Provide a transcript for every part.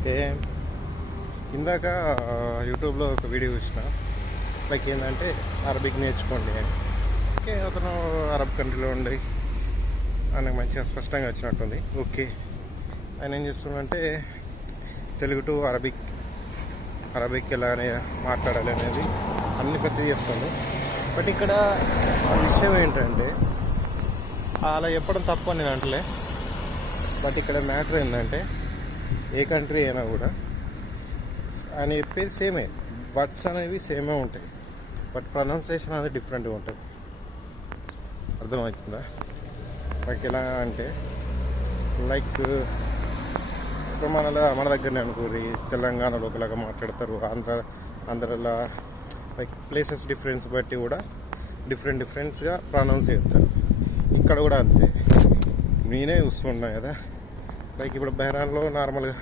అయితే ఇందాక యూట్యూబ్లో ఒక వీడియో చూసిన. లైక్ ఏంటంటే అరబిక్ నేర్చుకోండి అని. ఓకే అతను అరబ్ కంట్రీలో ఉండి ఆయనకు మంచిగా స్పష్టంగా వచ్చినట్టుంది. ఓకే. ఆయన ఏం చేస్తుందంటే తెలుగు టు అరబిక్ అరబిక్ ఎలా మాట్లాడాలి అనేది అన్ని ప్రతి చెప్తుంది బట్ ఇక్కడ ఆ విషయం ఏంటంటే అలా చెప్పడం తప్పు నేను అంటలే. బట్ ఇక్కడ మ్యాటర్ ఏంటంటే ఏ కంట్రీ అయినా కూడా. అని చెప్పేది సేమే. వర్డ్స్ అనేవి సేమే ఉంటాయి. బట్ ప్రొనౌన్సియేషన్ అనేది డిఫరెంట్గా ఉంటుంది. అర్థమవుతుందా? నాకు ఎలా అంటే లైక్ ఇప్పుడు మన మన దగ్గరనే అనుకోరి తెలంగాణలో ఒకలాగా మాట్లాడతారు. ఆంధ్ర ఆంధ్రలో లైక్ ప్లేసెస్ డిఫరెన్స్ బట్టి కూడా డిఫరెంట్ డిఫరెంట్స్గా ప్రొనౌన్స్ చేస్తారు. ఇక్కడ కూడా అంతే. నేనే చూస్తున్నా కదా. లైక్ ఇప్పుడు బెహ్రాన్లో నార్మల్గా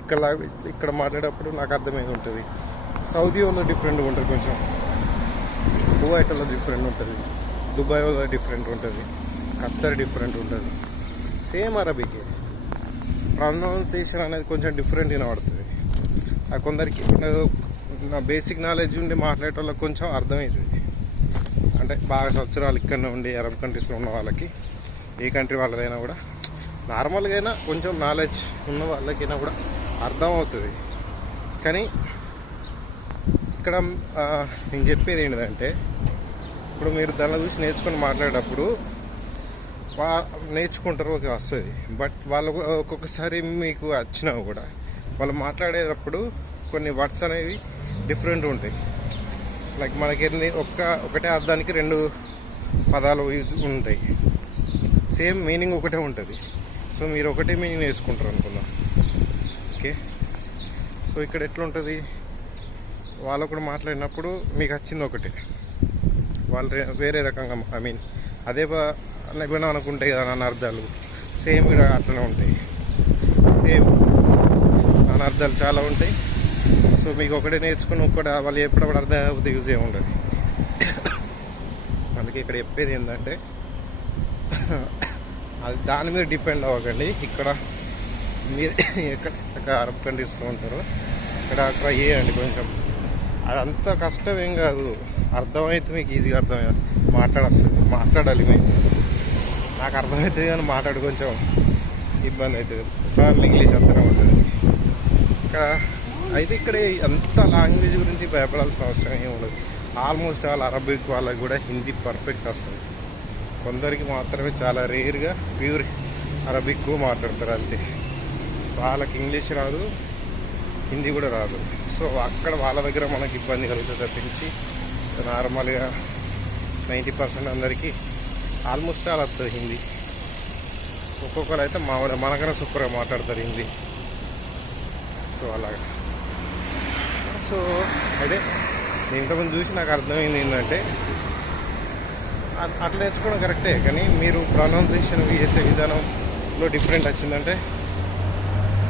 ఇక్కడ ఇక్కడ మాట్లాడేటప్పుడు నాకు అర్థమైంది ఉంటుంది. సౌదీ వాళ్ళు డిఫరెంట్గా ఉంటుంది కొంచెం. కువైట్లో డిఫరెంట్ ఉంటుంది. దుబాయ్ వాళ్ళ డిఫరెంట్ ఉంటుంది. ఖత్తర్ డిఫరెంట్ ఉంటుంది. సేమ్ అరబికే ప్రొనౌన్సియేషన్ అనేది కొంచెం డిఫరెంట్ వినబడుతుంది. ఆ కొందరికి నా బేసిక్ నాలెడ్జ్ ఉండి మాట్లాడే వాళ్ళకి కొంచెం అర్థమవుతుంది అంటే బాగా సంవత్సరాలు ఇక్కడనే ఉండి అరబ్ కంట్రీస్లో ఉన్న వాళ్ళకి ఏ కంట్రీ వాళ్ళదైనా కూడా నార్మల్గా అయినా కొంచెం నాలెడ్జ్ ఉన్న వాళ్ళకైనా కూడా అర్థమవుతుంది. కానీ ఇక్కడ నేను చెప్పేది ఏంటంటే ఇప్పుడు మీరు దాన్ని చూసి నేర్చుకొని మాట్లాడేటప్పుడు వా నేర్చుకుంటారు ఓకే వస్తుంది. బట్ వాళ్ళు ఒక్కొక్కసారి మీకు వచ్చినా కూడా వాళ్ళు మాట్లాడేటప్పుడు కొన్ని వర్డ్స్ అనేవి డిఫరెంట్ ఉంటాయి. లైక్ మనకి ఎన్ని ఒక్క ఒకటే అర్థానికి రెండు పదాలు యూజ్ ఉంటాయి. సేమ్ మీనింగ్ ఒకటే ఉంటుంది. సో మీరు ఒకటే మీనింగ్ నేర్చుకుంటారు అనుకున్నా ఓకే? సో ఇక్కడ ఎట్లుంటుంది? వాళ్ళు కూడా మాట్లాడినప్పుడు మీకు వచ్చింది ఒకటే. వాళ్ళు వేరే రకంగా ఐ మీన్ అదే లేకపోయినా అనుకుంటాయి కదా అన్న అర్థాలు సేమ్ కూడా అట్లనే ఉంటాయి. సేమ్ అర్థాలు చాలా ఉంటాయి. సో మీకు ఒకటే నేర్చుకుని ఒక్కడ వాళ్ళు ఎప్పుడప్పుడు అర్థం కాకపోతే యూజ్ ఏమి ఉండదు. అందుకే ఇక్కడ చెప్పేది ఏంటంటే అది దాని మీద డిపెండ్ అవ్వకండి. ఇక్కడ మీరు ఎక్కడ అరబ్ కంట్రీస్లో ఉంటారు ఇక్కడ ట్రై చేయండి కొంచెం. అంత కష్టం ఏం కాదు. అర్థమైతే మీకు ఈజీగా అర్థం మాట్లాడొస్తుంది. మాట్లాడాలి మేము నాకు అర్థమవుతుంది కానీ మాట్లాడు కొంచెం ఇబ్బంది అవుతుంది. సార్ ఇంగ్లీష్ అర్థం ఉంటుంది. ఇక్కడ అయితే ఇక్కడ అంత లాంగ్వేజ్ గురించి భయపడాల్సిన అవసరం ఏమి ఉండదు. ఆల్మోస్ట్ ఆల్ అరబిక్ వాళ్ళకి కూడా హిందీ పర్ఫెక్ట్ వస్తుంది. కొందరికి మాత్రమే చాలా రేర్గా ప్యూర్ అరబిక్ మాట్లాడతారు అంతే. వాళ్ళకి ఇంగ్లీష్ రాదు హిందీ కూడా రాదు. సో అక్కడ వాళ్ళ దగ్గర మనకి ఇబ్బంది కలుగుతుంది తప్పించి నార్మల్గా నైంటీ పర్సెంట్ అందరికీ ఆల్మోస్ట్ ఆల్ వస్తుంది హిందీ. ఒక్కొక్కరు అయితే మా మనకన్నా సూపర్గా మాట్లాడతారు హిందీ. సో అలాగా సో అదే ఇంతకుముందు చూసి నాకు అర్థమైంది ఏంటంటే అట్లా నేర్చుకోవడం కరెక్టే కానీ మీరు ప్రొనౌన్సేషన్ చేసే విధానంలో డిఫరెంట్ వచ్చిందంటే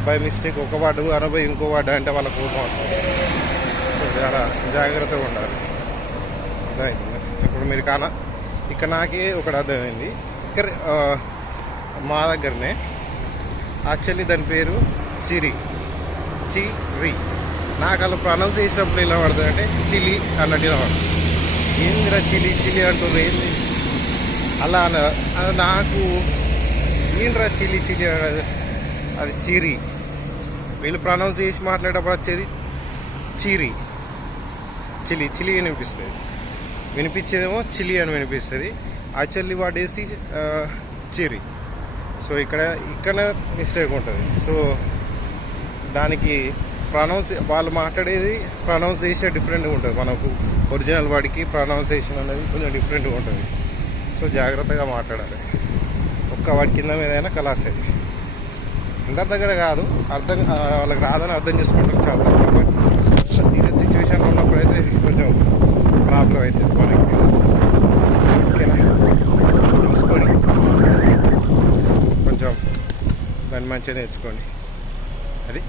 బై మిస్టేక్ ఒక వాడు అనబై ఇంకో వాడు అంటే వాళ్ళ కోపం వస్తుంది. సో చాలా జాగ్రత్తగా ఉండాలి. అర్థమవుతుంది ఇప్పుడు మీరు కానా ఇక్కడ నాకే ఒకటి అర్థమైంది. ఇక్కడ మా దగ్గరనే యాక్చువల్లీ దాని పేరు చిరి. చిరి. నాకు అలా ప్రొనౌన్స్ చేసినప్పుడు ఎలా పడుతుంది అంటే చిలి అన్నట్టు ఇలా పడుతుంది. ఏందిరా చిలి చిలి అంటున్నారు ఏంది? అలా నాకు ఏంట్రా చిలి చిలి అది చిరి. వీళ్ళు ప్రొనౌన్స్ చేసి మాట్లాడేటప్పుడు వచ్చేది చిరి. చిలి చిలి అని వినిపిస్తుంది. వినిపించేదేమో చిలి అని వినిపిస్తుంది. యాక్చువల్లీ వాడేసి చిరి. సో ఇక్కడ ఇక్కడ మిస్టేక్ ఉంటుంది. సో దానికి ప్రొనౌన్స్ వాళ్ళు మాట్లాడేది ప్రొనౌన్సేషన్ డిఫరెంట్గా ఉంటుంది. మనకు ఒరిజినల్ వాడికి ప్రొనౌన్సేషన్ అనేది కొంచెం డిఫరెంట్గా ఉంటుంది. సో జాగ్రత్తగా మాట్లాడాలి. ఒక్క వాడి కింద మీదైనా అయినా కలాసే అందరి దగ్గర కాదు. అర్థం వాళ్ళకి రాదని అర్థం చేసుకుంటారు చాలా కాబట్టి. సీరియస్ సిచ్యువేషన్లో ఉన్నప్పుడు అయితే కొంచెం ప్రాబ్లం అవుతుంది మనకి. ఓకేనా? చూసుకొని కొంచెం దాన్ని మంచిగా నేర్చుకోండి. అది.